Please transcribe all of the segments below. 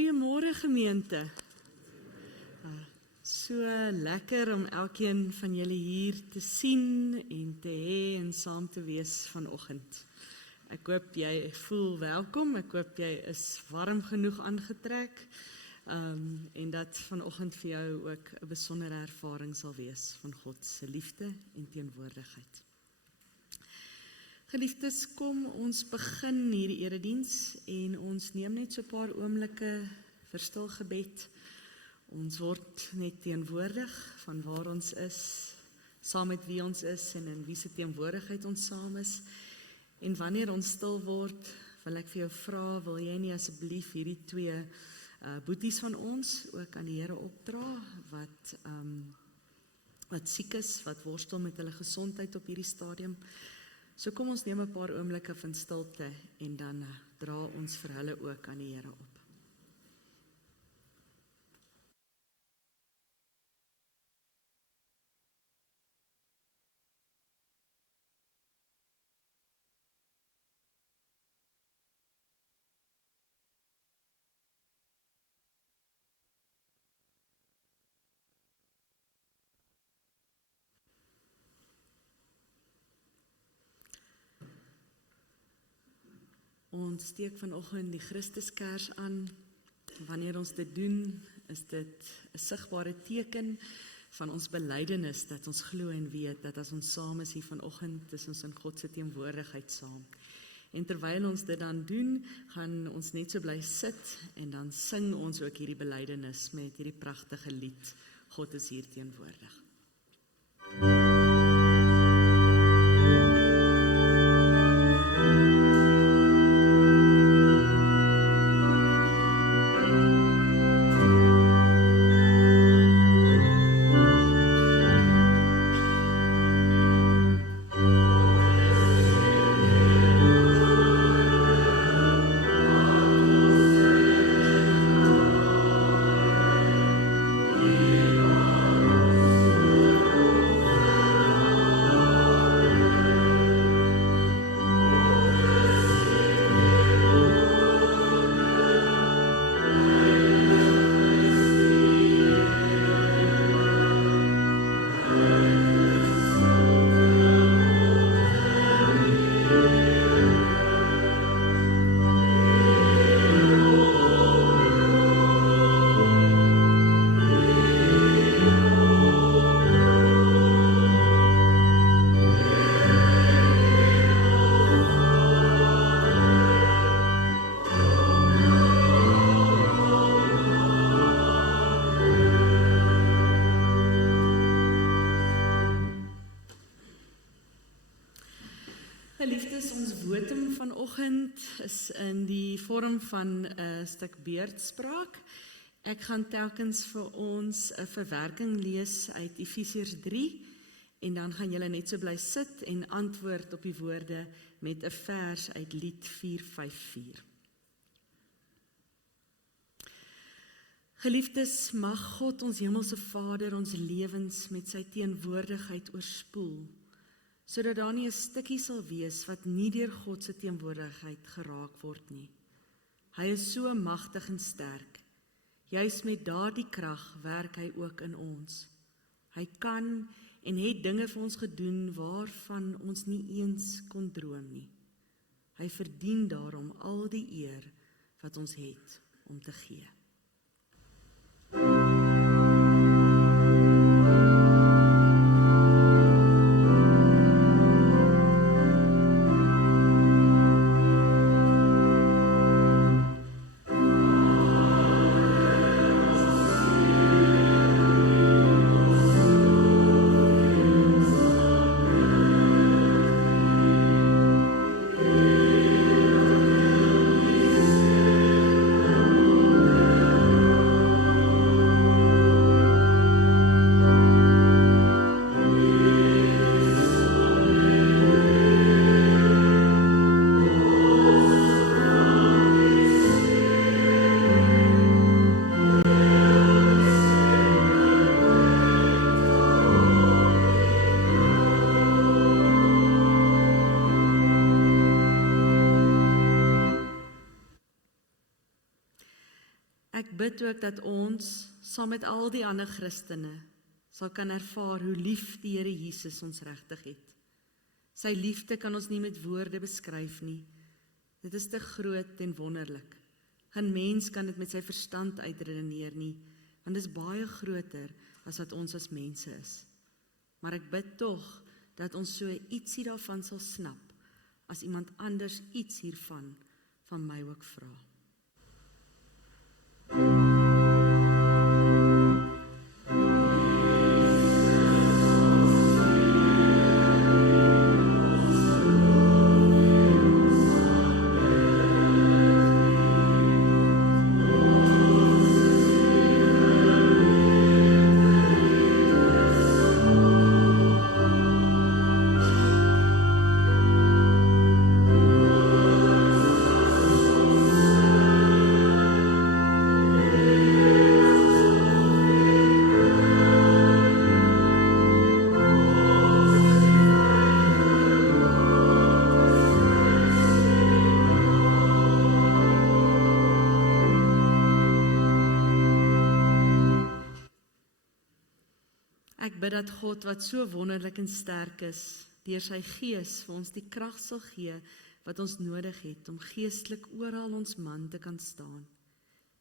Goeiemôre gemeente. So lekker om elkeen van julle hier te sien en te hê en saam te wees vanoggend. Ek hoop jy voel welkom, ek hoop jy is warm genoeg aangetrek en dat vanoggend vir jou ook 'n besondere ervaring sal wees van God se liefde en teenwoordigheid. Geliefdes, kom ons begin hierdie erediens en ons neem net so 'n paar oomblikke vir stil gebed. Ons word net teenwoordig van waar ons is, saam met wie ons is en in wie se teenwoordigheid ons saam is. En wanneer ons stil word, wil ek vir jou vra, wil jy nie asseblief hierdie twee boeties van ons ook aan die Here opdra, wat siek is, wat worstel met hulle gesondheid op hierdie stadium. So kom ons neem 'n paar oomblikke van stilte en dan dra ons vir hulle ook aan die Here op. Ons steek vanoggend die Christuskers aan. Wanneer ons dit doen, is dit 'n sigbare teken van ons belydenis dat ons glo en weet dat as ons saam is hier vanoggend, is ons in God se teenwoordigheid saam. En terwyl ons dit dan doen, gaan ons net so bly sit en dan sing ons ook hierdie belydenis met hierdie pragtige lied. God is hier teenwoordig. Geliefdes, ons votum vanoggend is in die vorm van 'n stuk beurtspraak. Ek gaan telkens vir ons 'n verwerking lees uit Efesiërs 3 en dan gaan julle net so bly sit en antwoord op die woorde met 'n vers uit Lied 454. Geliefdes, mag God ons hemelse Vader ons lewens met sy teenwoordigheid oorspoel, sodat daar nie 'n stukkie sal wees wat nie deur God se teenwoordigheid geraak word nie. Hy is so magtig en sterk. Juis met daardie krag werk hy ook in ons. Hy kan en het dinge vir ons gedoen waarvan ons nie eens kon droom nie. Hy verdien daarom al die eer wat ons het om te gee. bid ook dat ons, saam met al die ander Christene, sal kan ervaar hoe lief die Here Jesus ons regtig het. Sy liefde kan ons nie met woorde beskryf nie. Dit is te groot en wonderlik. Geen mens kan dit met sy verstand uitredeneer nie, want dit is baie groter as wat ons as mense is. Maar ek bid tog dat ons so ietsie daarvan sal snap, as iemand anders iets hiervan van my ook vra. Ek bid dat God, wat so wonderlik en sterk is, deur sy Gees vir ons die krag sal gee wat ons nodig het om geestelik oral ons man te kan staan.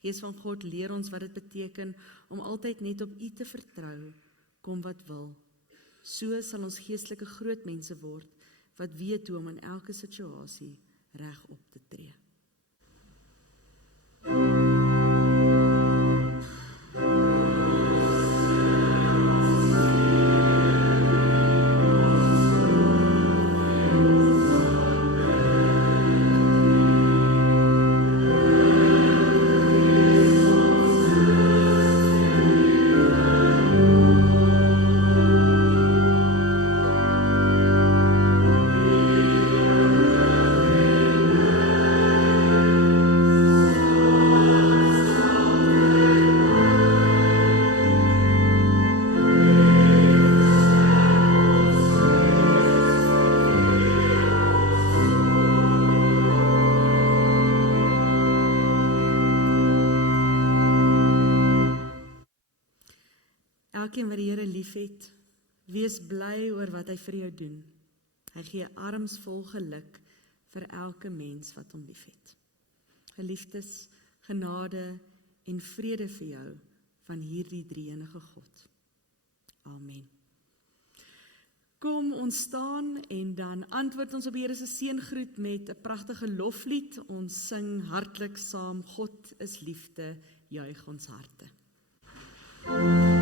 Gees van God, leer ons wat dit beteken om altyd net op U te vertrou, kom wat wil. So sal ons geestelike groot mense word, wat weet hoe om in elke situasie reg op te tree. Elkeen wat die Here liefhet, wees bly oor wat hy vir jou doen. Hy gee arms vol geluk vir elke mens wat hom liefhet. Geliefdes, genade en vrede vir jou van hierdie drie-enige God. Amen. Kom, ons staan en dan antwoord ons op die Here se seëngroet met 'n pragtige loflied. Ons sing hartlik saam, God is liefde, juig ons harte. Amen.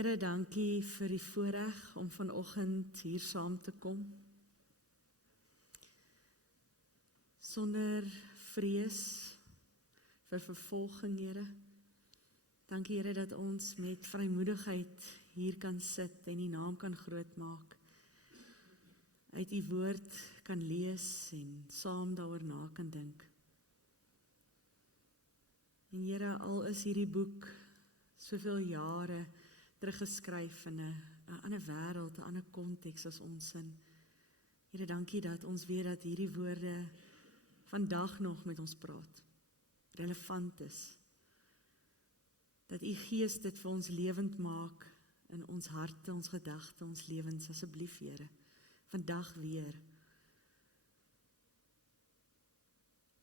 Here, dankie vir die voorreg om vanoggend hier saam te kom. Sonder vrees vir vervolging, Here. Dankie, Here, dat ons met vrymoedigheid hier kan sit en die naam kan grootmaak. Uit u woord kan lees en saam daaroor na kan dink. En Here, al is hierdie boek soveel jare teruggeskryf in 'n ander wêreld, 'n ander konteks as ons in. Here, dankie dat ons weet dat hierdie woorde vandag nog met ons praat, relevant is. Dat u Gees dit vir ons lewend maak in ons harte, ons gedagte, ons lewens, asseblief, Here. Vandag weer.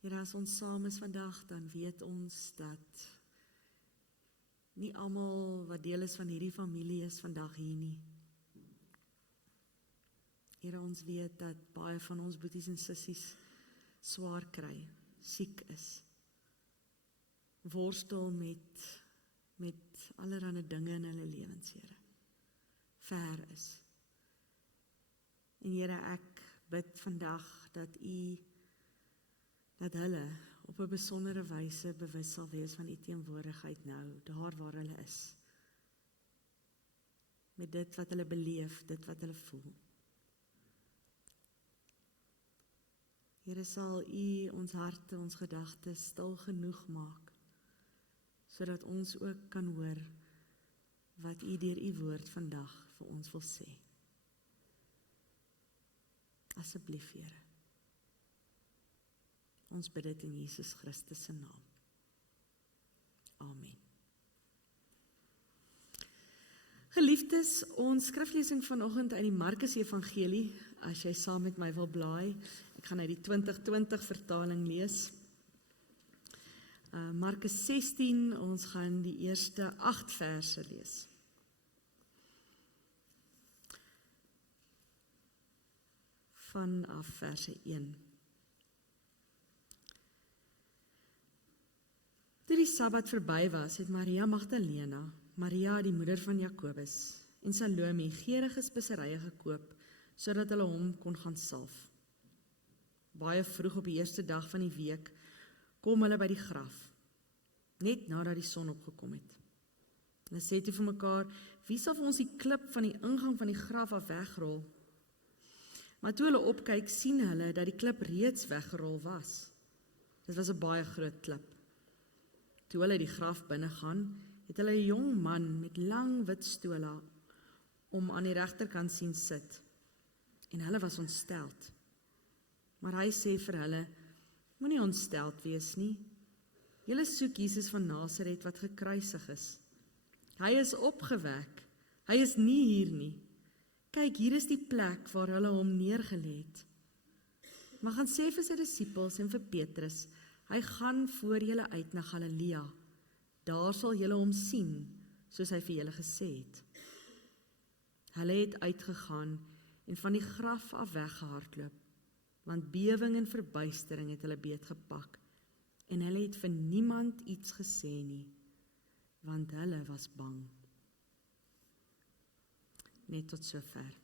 Here, as ons saam is vandag, dan weet ons dat nie almal wat deel is van hierdie familie is vandag hier nie. Here, ons weet dat baie van ons boeties en sissies swaar kry, siek is, worstel met allerlei dinge in hulle lewens, Here. Ver is. En Here, ek bid vandag dat hulle op 'n besondere wyse bewus sal wees van u teenwoordigheid nou, daar waar hulle is. Met dit wat hulle beleef, dit wat hulle voel. Here, sal u ons harte, ons gedagtes stil genoeg maak, sodat ons ook kan hoor wat u deur u woord vandag vir ons wil sê. Asseblief, Here. Ons bid dit in Jesus Christus se naam. Amen. Geliefdes, ons skriflesing vanoggend uit die Markus Evangelie, as jy saam met my wil blaai, ek gaan uit die 2020 vertaling lees. Markus 16, ons gaan die eerste 8 verse lees. Vanaf verse 1. Toe die Sabbat verby was, het Maria Magdalena, Maria die moeder van Jakobus en Salome geurende speserye gekoop, sodat hulle hom kon gaan salf. Baie vroeg op die eerste dag van die week kom hulle by die graf, net nadat die son opgekom het. Hulle sê toe vir mekaar, wie sal vir ons die klip van die ingang van die graf af wegrol? Maar toe hulle opkyk, sien hulle dat die klip reeds weggerol was. Dit was 'n baie groot klip. Toe hulle die graf binne gaan, het hulle 'n jong man met lang wit stole om aan die regterkant sien sit. En hulle was ontsteld. Maar hy sê vir hulle, moenie ontsteld wees nie. Julle soek Jesus van Nasaret wat gekruisig is. Hy is opgewek. Hy is nie hier nie. Kyk, hier is die plek waar hulle hom neergelê het. Maar gaan sê vir sy disippels en vir Petrus, hy gaan voor julle uit na Galilea. Daar sal julle hom sien, soos hy vir julle gesê het. Hulle het uitgegaan en van die graf af weggehardloop, want bewing en verbuistering het hulle beetgepak, en hulle het vir niemand iets gesê nie, want hulle was bang. Net tot sover.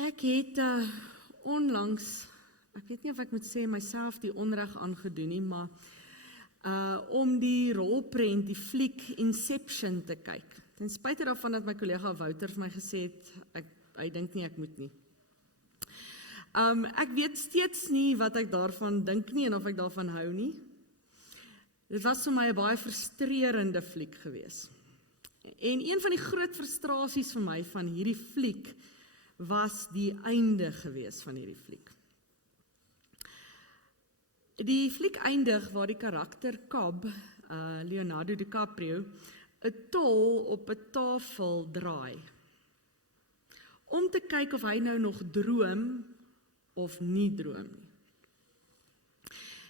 Ek het onlangs, ek weet nie of ek moet sê myself die onreg aangedoen nie, maar om die rolprent, die fliek Inception te kyk. Ten spyte daarvan dat my kollega Wouter vir my gesê het, hy dink nie ek moet nie. Ek weet steeds nie wat ek daarvan dink nie en of ek daarvan hou nie. Dit was vir my 'n baie frustrerende fliek gewees. En een van die groot frustrasies vir my van hierdie fliek was die einde gewees van hierdie fliek. Die fliek eindig waar die karakter Cobb, Leonardo DiCaprio, 'n tol op 'n tafel draai. Om te kyk of hy nou nog droom of nie droom nie.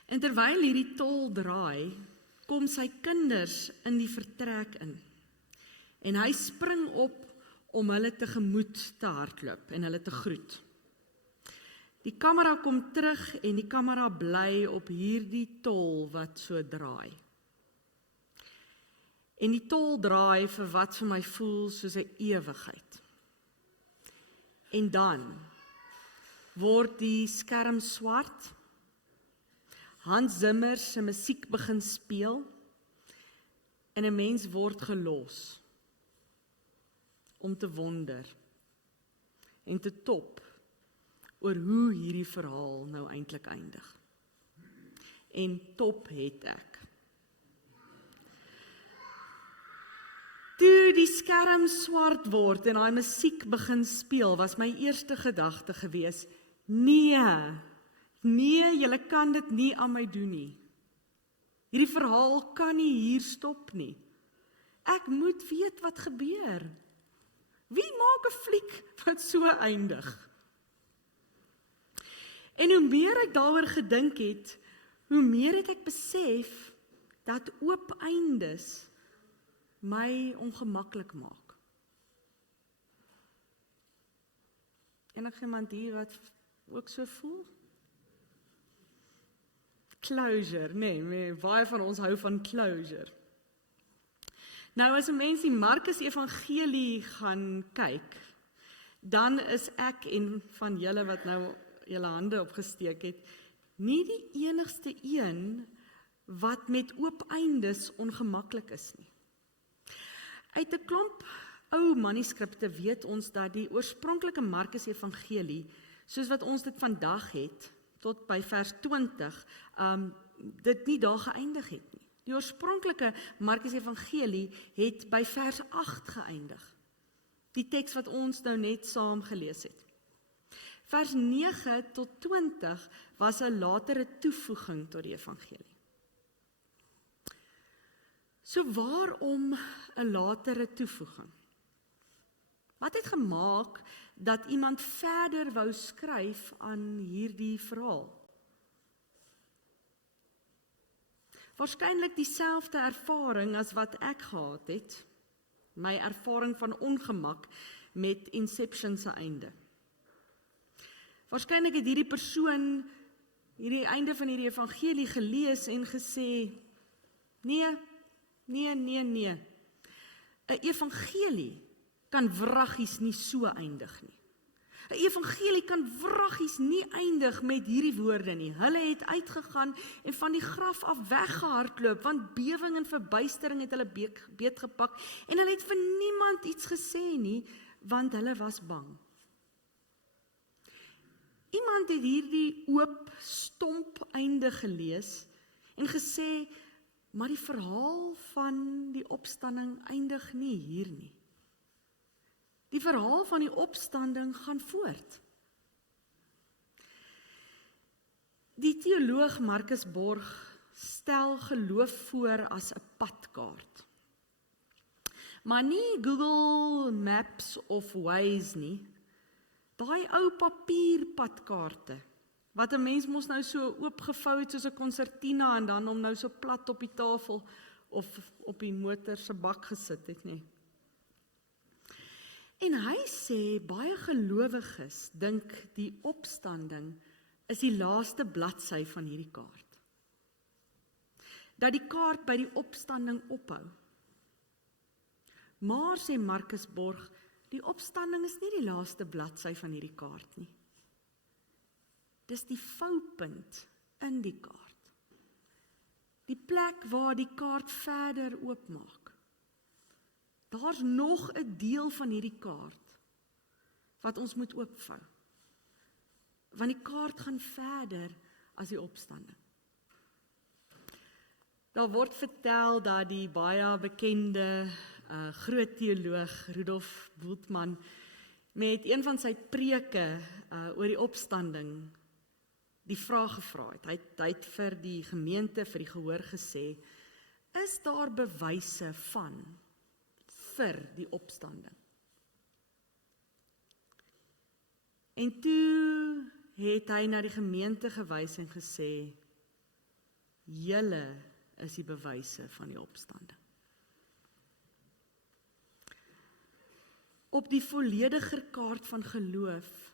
En terwyl hierdie tol draai, kom sy kinders in die vertrek in. En hy spring op om hulle tegemoet te hardloop en hulle te groet. Die kamera kom terug en die kamera bly op hierdie tol wat so draai. en die tol draai vir wat vir my voel soos 'n ewigheid. En dan word die skerm swart, Hans Zimmer se musiek begin speel, en 'n mens word gelos om te wonder en te top oor hoe hierdie verhaal nou eintlik eindig. En top het ek. Toe die skerm swart word en daai musiek begin speel, was my eerste gedagte gewees, nee, julle kan dit nie aan my doen nie. Hierdie verhaal kan nie hier stop nie. Ek moet weet wat gebeur. Wie maak 'n fliek wat so eindig? En hoe meer ek daaroor gedink het, hoe meer het ek besef dat oop eindes my ongemaklik maak. Enigiemand hier wat ook so voel? Closure, nee, baie van ons hou van closure. Nou as 'n mens die Markus Evangelie gaan kyk, dan is ek en van julle wat nou julle hande opgesteek het, nie die enigste een wat met oop eindes ongemaklik is nie. Uit 'n klomp ou manuskripte weet ons dat die oorspronklike Markus Evangelie, soos wat ons dit vandag het, tot by vers 20, dit nie daar geëindig het nie. Die oorspronklike Markus Evangelie het by vers 8 geëindig. Die teks wat ons nou net saam gelees het. Vers 9 tot 20 was 'n latere toevoeging tot die evangelie. So waarom 'n latere toevoeging? Wat het gemaak dat iemand verder wou skryf aan hierdie verhaal? Waarskynlik dieselfde ervaring as wat ek gehad het, my ervaring van ongemak met Inception se einde. Waarskynlik het hierdie persoon hierdie einde van hierdie evangelie gelees en gesê, nee. 'n evangelie kan wraggies nie so eindig nie. 'n Evangelie kan wraggies nie eindig met hierdie woorde nie. Hulle het uitgegaan en van die graf af weggehardloop, want bewing en verbuistering het hulle beetgepak en hulle het vir niemand iets gesê nie, want hulle was bang. Iemand het hierdie oop, stomp einde gelees en gesê, maar die verhaal van die opstanding eindig nie hier nie. Die verhaal van die opstanding gaan voort. Die teoloog Marcus Borg stel geloof voor as 'n padkaart. Maar nie Google Maps of Waze nie. Daai ou papierpadkaarte, wat 'n mens mos nou so oopgevou het soos 'n konsertina en dan hom nou so plat op die tafel of op die motor se bak gesit het, nie. En hy sê, baie gelowiges dink die opstanding is die laaste bladsy van hierdie kaart. Dat die kaart by die opstanding ophou. Maar, sê Marcus Borg, die opstanding is nie die laaste bladsy van hierdie kaart nie. Dis die voupunt in die kaart. Die plek waar die kaart verder oopmaak. Daar's nog 'n deel van hierdie kaart wat ons moet oopvou. Want die kaart gaan verder as die opstanding. Daar word vertel dat die baie bekende groot teoloog Rudolf Bultmann met een van sy preke oor die opstanding die vraag gevra het. Hy het vir die gemeente, vir die gehoor gesê, is daar bewyse vir die opstanding? En toe het hy na die gemeente gewys en gesê, julle is die bewyse van die opstanding. Op die vollediger kaart van geloof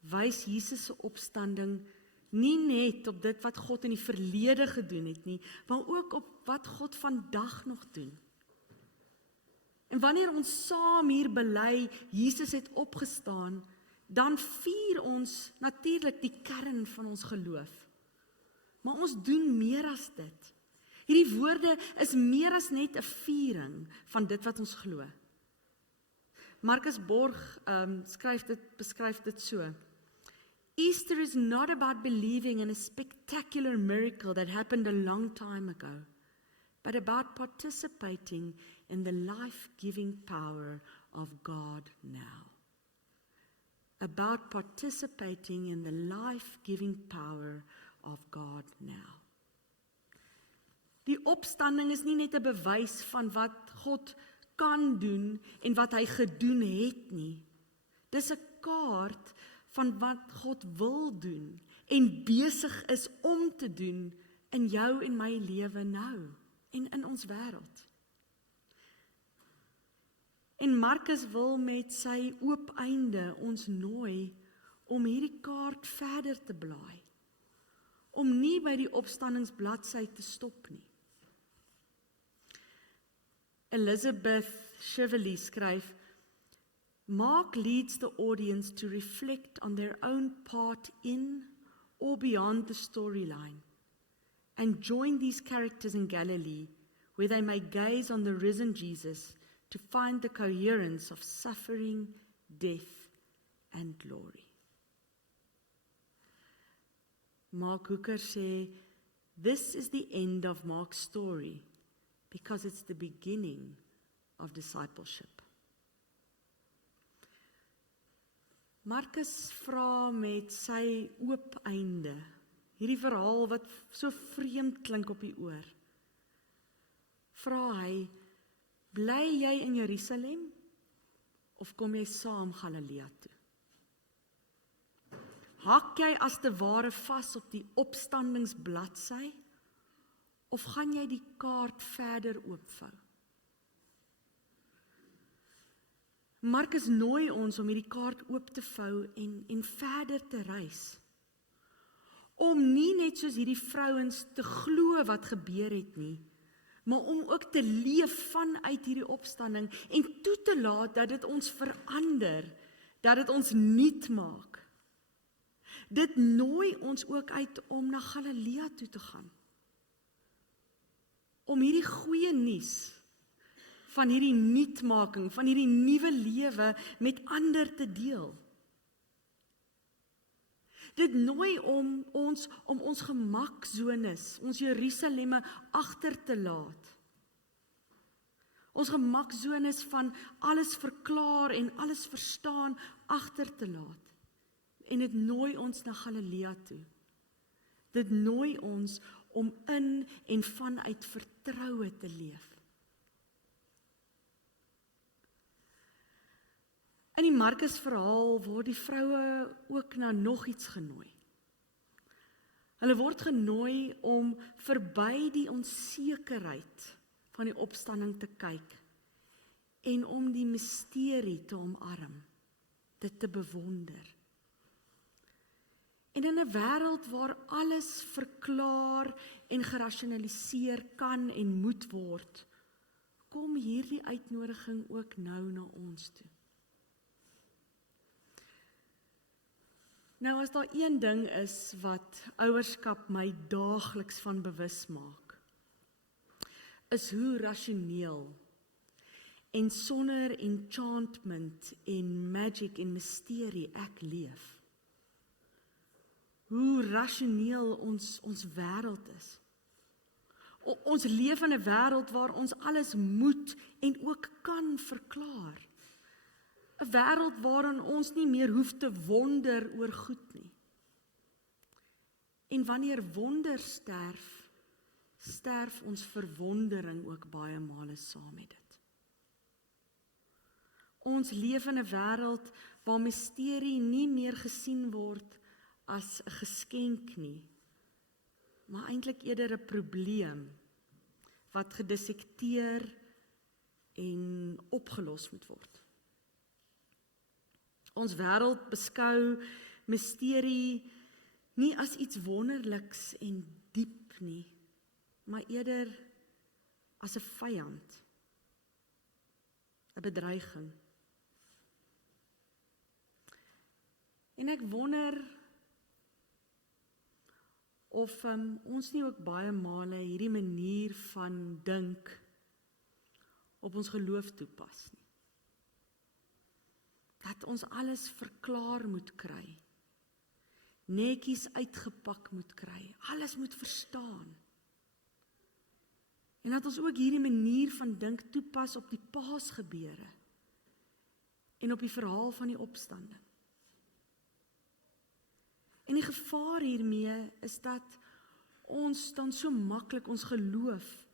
wys Jesus se opstanding nie net op dit wat God in die verlede gedoen het nie, maar ook op wat God vandag nog doen. En wanneer ons saam hier bely, Jesus het opgestaan, dan vier ons natuurlik die kern van ons geloof. Maar ons doen meer as dit. Hierdie woorde is meer as net 'n viering van dit wat ons glo. Marcus Borg beskryf dit so. Easter is not about believing in a spectacular miracle that happened a long time ago, but about participating in the life-giving power of God now. About participating in the life-giving power of God now. Die opstanding is nie net 'n bewys van wat God kan doen en wat hy gedoen het nie. Dis 'n kaart van wat God wil doen en besig is om te doen in jou en my lewe nou en in ons wêreld. En Markus wil met sy oop einde ons nooi om hierdie kaart verder te blaai, om nie by die opstandingsbladsy te stop nie. Elizabeth Cheverly skryf, Mark leads the audience to reflect on their own part in or beyond the storyline and join these characters in Galilee where they may gaze on the risen Jesus to find the coherence of suffering, death and glory. Mark Hooker sê, this is the end of Mark's story because it's the beginning of discipleship. Markus vra met sy oop einde, hierdie verhaal wat so vreemd klink op die oor, vra hy, bly jy in Jerusalem of kom jy saam Galilea toe? Hak jy as te ware vas op die opstandingsbladsy of gaan jy die kaart verder oopvou? Markus nooi ons om hierdie kaart oop te vou en verder te reis. Om nie net soos hierdie vrouens te glo wat gebeur het nie, maar om ook te leef vanuit hierdie opstanding en toe te laat dat dit ons verander, dat dit ons nuut maak. Dit nooi ons ook uit om na Galilea toe te gaan. Om hierdie goeie nuus van hierdie nuutmaking, van hierdie nuwe lewe met ander te deel. Dit nooi om ons gemaksones, ons Jerusalemme agter te laat. Ons gemaksones van alles verklaar en alles verstaan agter te laat. En dit nooi ons na Galilea toe. Dit nooi ons om in en vanuit vertroue te leef. In die Markus verhaal word die vroue ook na nog iets genooi. Hulle word genooi om verby die onsekerheid van die opstanding te kyk en om die misterie te omarm, dit te bewonder. En in 'n wêreld waar alles verklaar en gerasionaliseer kan en moet word, kom hierdie uitnodiging ook nou na ons toe. Nou as daar een ding is wat ouerskap my daagliks van bewus maak, is hoe rasioneel en sonder enchantment en magic en misterie ek leef. Hoe rasioneel ons wêreld is. Ons leef in 'n wêreld waar ons alles moet en ook kan verklaar. 'n Wêreld waarin ons nie meer hoef te wonder oor goed nie. En wanneer wonder sterf, sterf ons verwondering ook baie male saam met dit. Ons leef in 'n wêreld waar misterie nie meer gesien word as 'n geskenk nie, maar eintlik eerder 'n probleem wat gedissekteer en opgelos moet word. Ons wêreld beskou misterie nie as iets wonderliks en diep nie, maar eerder as 'n vyand. 'n bedreiging. En ek wonder of ons nie ook baie male hierdie manier van dink op ons geloof toepas nie. Dat ons alles verklaar moet kry, netjies uitgepak moet kry, alles moet verstaan. En dat ons ook hierdie manier van dink toepas op die Paasgebeure en op die verhaal van die opstanding. En die gevaar hiermee is dat ons dan so maklik ons geloof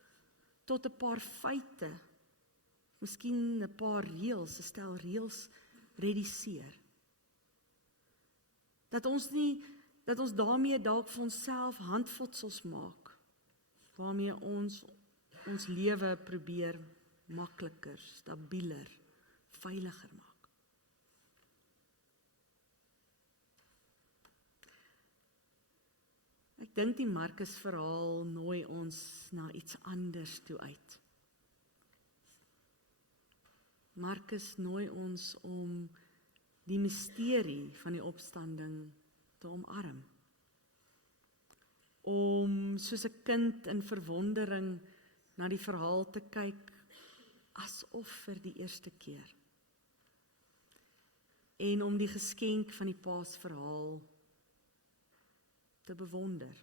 tot 'n paar feite, miskien 'n paar reëls, 'n stel reëls reduseer. Dat ons daarmee dalk vir onsself handvotsels maak, waarmee ons lewe probeer makliker, stabieler, veiliger maak. Ek dink die Markus verhaal nooi ons na iets anders toe uit. Markus nooi ons om die misterie van die opstanding te omarm. Om soos 'n kind in verwondering na die verhaal te kyk, asof vir die eerste keer. En om die geskenk van die Paasverhaal te bewonder.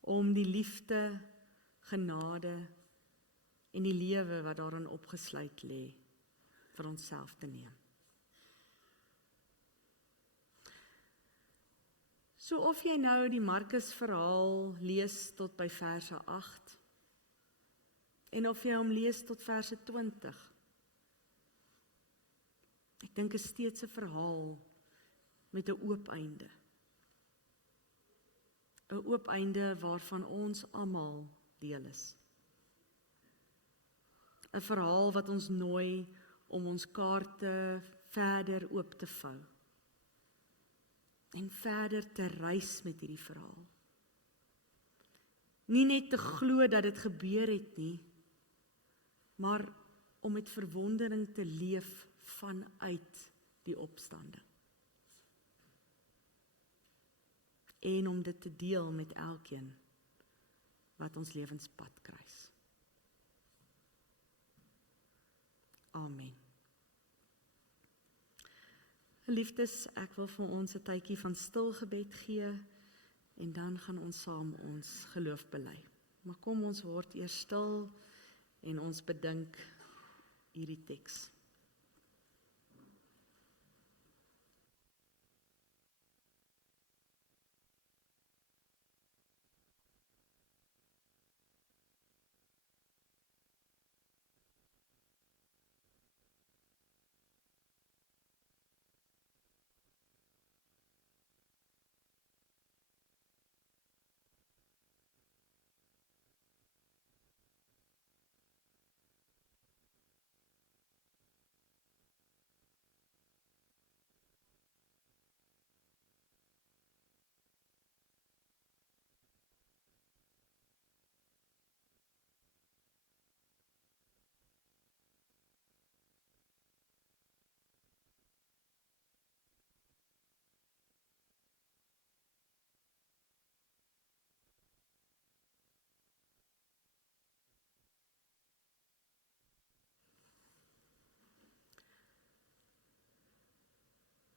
Om die liefde, genade en die lewe wat daarin opgesluit lê, vir onsself te neem. So of jy nou die Markus verhaal lees tot by verse 8, en of jy hom lees tot verse 20, ek dink is steeds 'n verhaal met 'n oop einde. 'n Oop einde waarvan ons almal deel is. 'n Verhaal wat ons nooi om ons kaarte verder oop te vou. En verder te reis met hierdie verhaal. Nie net te glo dat dit gebeur het nie, maar om met verwondering te leef vanuit die opstanding. En om dit te deel met elkeen wat ons lewenspad kruis. Amen. Geliefdes, ek wil vir ons 'n tydjie van stil gebed gee en dan gaan ons saam ons geloof bely. Maar kom ons word eers stil en ons bedink hierdie teks.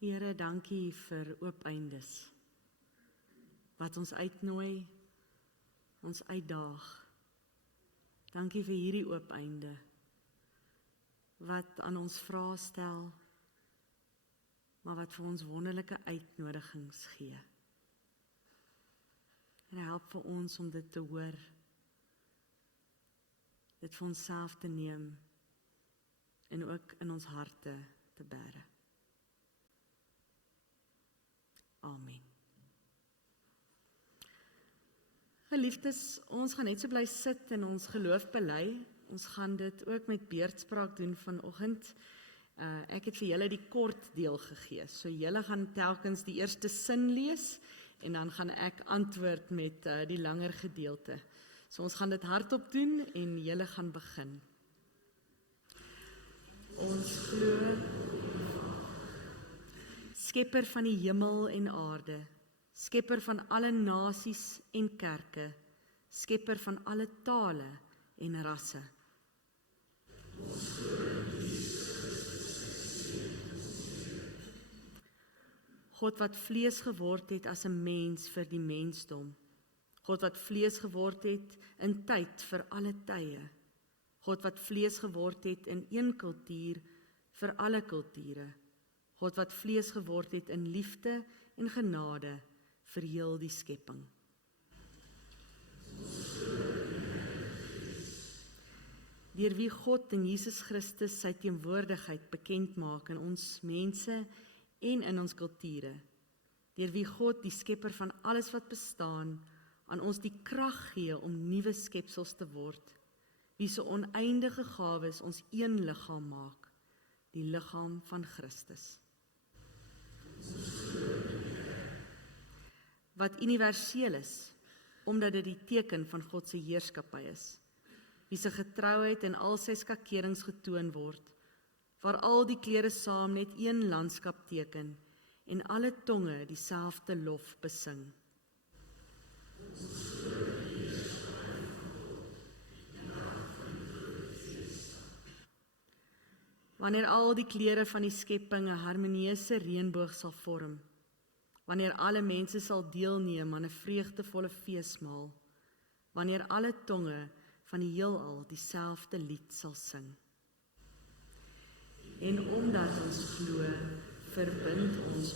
Here, dankie vir oop eindes, wat ons uitnooi, ons uitdaag. Dankie vir hierdie oop einde, wat aan ons vrae stel, maar wat vir ons wonderlike uitnodigings gee. En help vir ons om dit te hoor, dit vir onsself te neem, en ook in ons harte te bære. Amen. Geliefdes, ons gaan net so bly sit en ons geloof bely. Ons gaan dit ook met beurtspraak doen vanoggend. Ek het vir julle die kort deel gegee. So julle gaan telkens die eerste sin lees en dan gaan ek antwoord met die langer gedeelte. So ons gaan dit hardop doen en julle gaan begin. Ons glo, Skepper van die hemel en aarde, Skepper van alle nasies en kerke, Skepper van alle tale en rasse. God wat vlees geword het as 'n mens vir die mensdom. God wat vlees geword het in tyd vir alle tye. God wat vlees geword het in een kultuur vir alle kulture. God wat vlees geword het in liefde en genade vir heel die skepping. Deur wie God in Jesus Christus sy teenwoordigheid bekend maak in ons mense en in ons kulture. Deur wie God, die skepper van alles wat bestaan, aan ons die krag gee om nuwe skepsels te word. Wie se oneindige gawes ons een liggaam maak, die liggaam van Christus. Wat universeel is, omdat dit die teken van God se heerskappy is. Wie se getrouheid in al sy skakerings getoon word, waar al die kleure saam net een landskap teken en alle tonge dieselfde lof besing. Wanneer al die kleure van die skepping 'n harmonieuse reënboog sal vorm, wanneer alle mense sal deelneem aan 'n vreugdevolle feesmaal, wanneer alle tonge van die heelal dieselfde lied sal sing. En omdat ons glo, verbind ons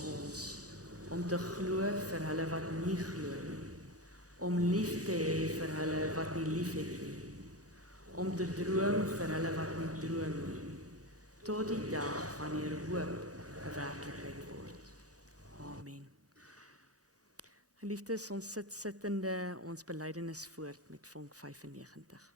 om te glo vir hulle wat nie glo nie, om lief te hê vir hulle wat nie lief het nie, om te droom vir hulle wat nie droom nie, tot die dag wanneer hoop 'n werklikheid word. Amen. Geliefdes, ons sit sittende ons belydenis voort met vonk 95.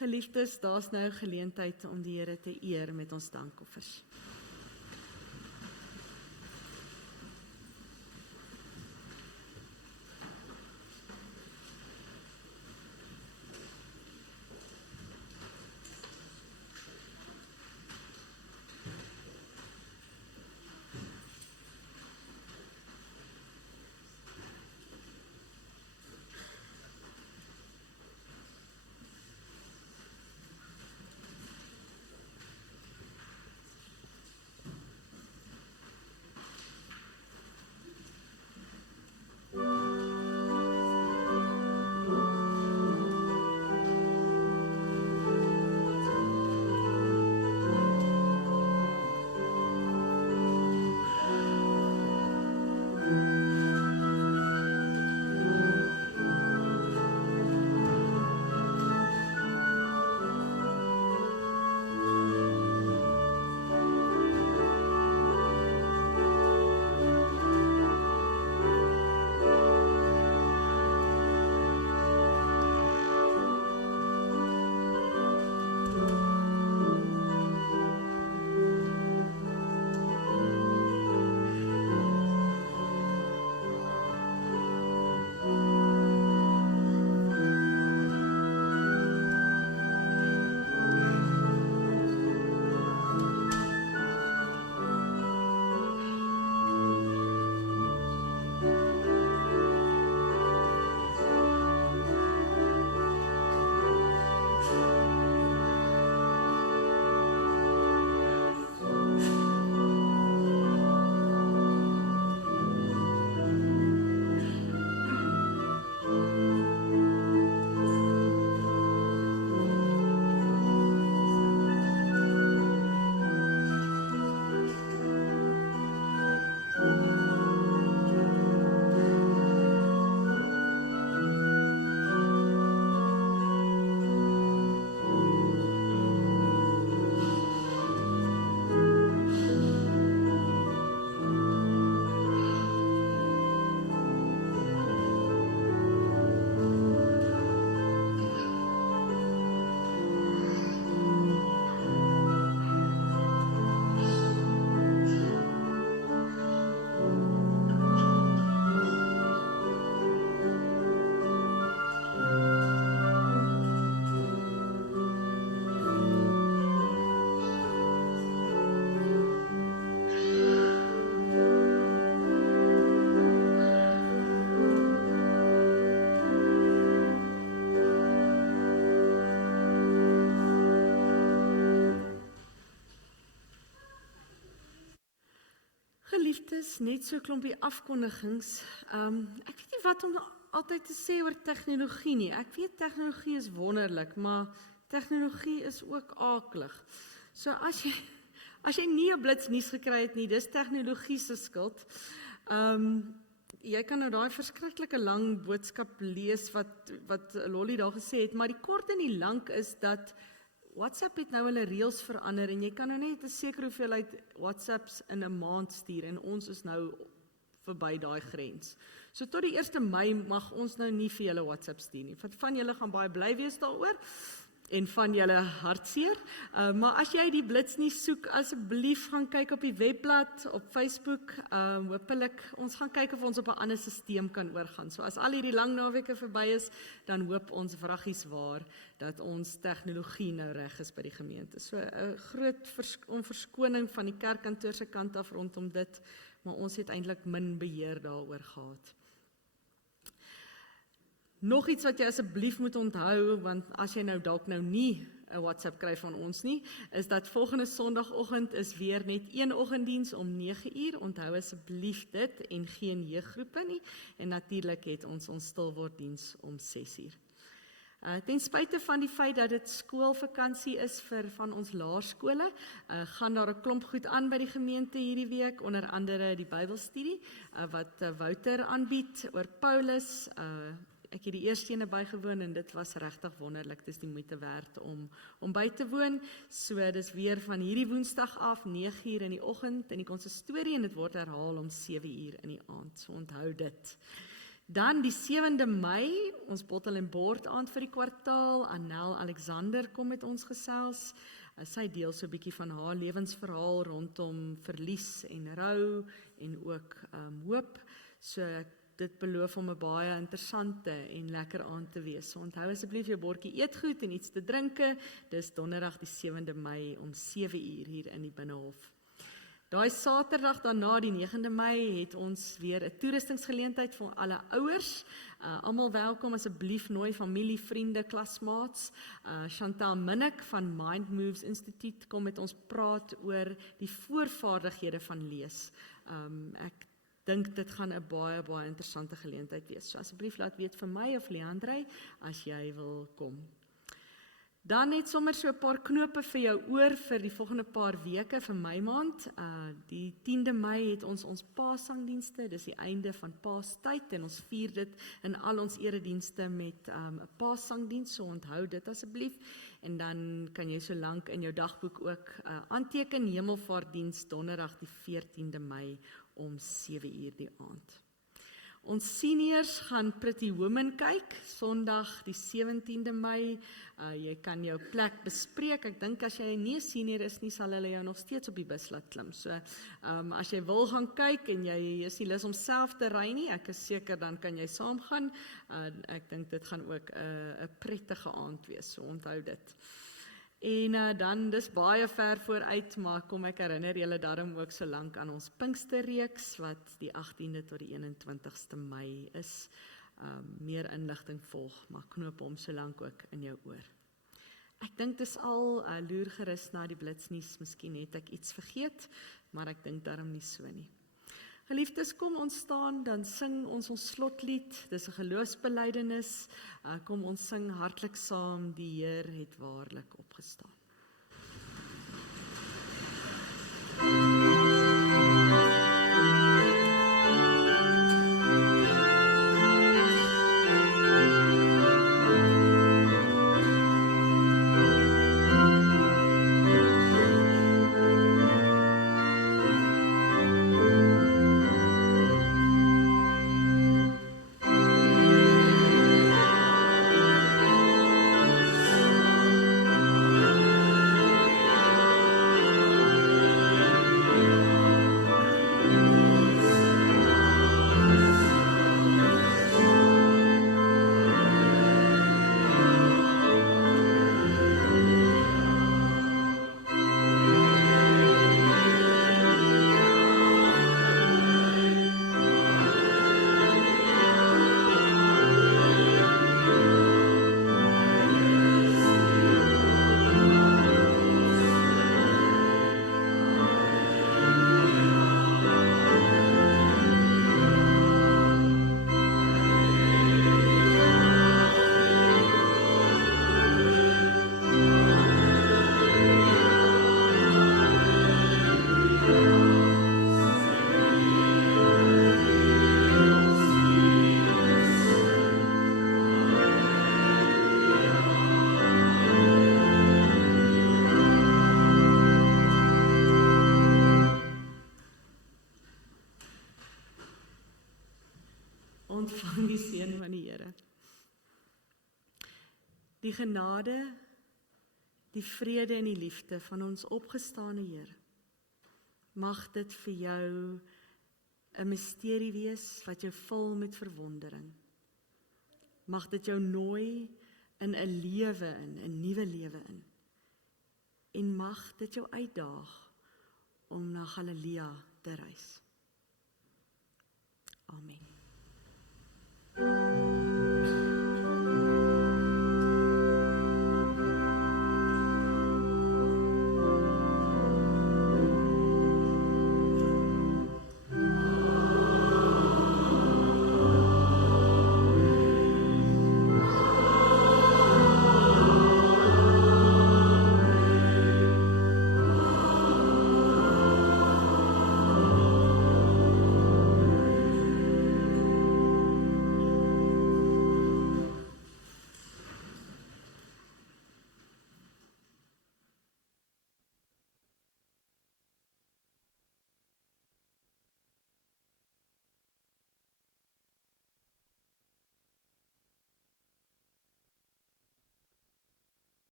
Geliefdes, daar's nou 'n geleentheid om die Here te eer met ons dankoffers. geliefdes, net so 'n klompie afkondigings. Ek weet nie wat om altyd te sê oor tegnologie nie. Ek weet tegnologie is wonderlik, maar tegnologie is ook aaklig. So as jy nie 'n blitsnuus gekry het nie, dis tegnologie se skuld. Jy kan nou daai verskriklike lang boodskap lees wat Lolly daar gesê het, maar die kort en die lank is dat WhatsApp het nou hulle reëls verander en jy kan nou net 'n sekere hoeveelheid WhatsApps in 'n maand stuur en ons is nou verby daai grens. So tot die 1 Mei mag ons nou nie vir julle WhatsApp stuur nie. Van julle gaan baie bly wees daaroor en van julle hartseer. Maar as jy die blitsnuus soek, asseblief gaan kyk op die webblad, op Facebook. Hoopelik, ons gaan kyk of ons op 'n ander stelsel kan oorgaan. So as al hierdie lang naweke verby is, dan hoop ons vraggies waar dat ons tegnologie nou reg is by die gemeente. So 'n groot om verskoning van die kerkkantoor se kant af rondom dit, maar ons het eintlik min beheer daaroor gehad. Nog iets wat jy asseblief moet onthou, want as jy nou dalk nou nie 'n WhatsApp kry van ons nie, is dat volgende Sondagoggend is weer net een oggenddiens om 9:00. Onthou asseblief dit en geen jeuggroepe nie. En natuurlik het ons stilworddiens om 6:00. Ten spyte van die feit dat dit skoolvakansie is van ons laerskole, gaan daar 'n klomp goed aan by die gemeente hierdie week, onder andere die Bybelstudie wat Wouter aanbied oor Paulus. Ek het die eerste ene bygewoon en dit was regtig wonderlik. Dis die moeite werd om by te woon. So dis weer van hierdie Woensdag af 9:00 in die oggend in die konsistorie en dit word herhaal om 7:00 in die aand. So onthou dit. Dan die 7de Mei, ons bottel en bord aand vir die kwartaal. Annel Alexander kom met ons gesels. Sy deel so 'n bietjie van haar lewensverhaal rondom verlies en rou en ook hoop. So dit beloof om 'n baie interessante en lekker aand te wees. So onthou asseblief jou bordjie eetgoed en iets te drinke. Dis Donderdag die 7de Mei om 7:00 hier in die Binnenhof. Daai Saterdag daarna die 9de Mei het ons weer 'n toerustingsgeleentheid vir alle ouers. Almal welkom, asseblief nooi familie, vriende, klasmaats. Chantal Minnick van Mind Moves Instituut kom met ons praat oor die voorvaardighede van lees. Ek dink dit gaan 'n baie interessante geleentheid wees. So asseblief laat weet vir my of Leandrey as jy wil kom. Dan net sommer so 'n paar knope vir jou oor vir die volgende paar weke vir Mei maand. Die 10de Mei het ons Paasangdienste. Dis die einde van Paastyd en ons vier dit in al ons eredienste met 'n Paasangdiens. So onthou dit asseblief. En dan kan jy so lank in jou dagboek ook aanteken Hemelvaartdiens Donderdag die 14de Mei om 7:00 die aand. Ons seniors gaan Pretty Woman kyk, Sondag die 17de Mei. Jy kan jou plek bespreek. Ek dink as jy nie 'n senior is nie, sal hulle jou nog steeds op die bus laat klim. So, as jy wil gaan kyk en jy is nie lus om self te ry nie, ek is seker dan kan jy saamgaan. Ek dink dit gaan ook 'n prettige aand wees, so onthou dit. En dan, dis baie ver vooruit, maar kom ek herinner julle daarom ook so lank aan ons Pinksterreeks, wat die 18de tot die 21ste Mei is. Meer inligting volg, maar knoop hom so lank ook in jou oor. Ek dink dis al, loer gerus na die blitsnuus, miskien het ek iets vergeet, maar ek dink daarom nie so nie. Geliefdes, kom ons staan, dan sing ons slotlied, dis 'n geloofsbelydenis, kom ons sing hartlik saam, die Heer het waarlik opgestaan. ontvang die seën van die Here. Die genade, die vrede en die liefde van ons opgestane Here, mag dit vir jou 'n misterie wees wat jou vul met verwondering. Mag dit jou nooi in 'n lewe in, 'n nuwe lewe in. En mag dit jou uitdaag om na Galilea te reis. Amen.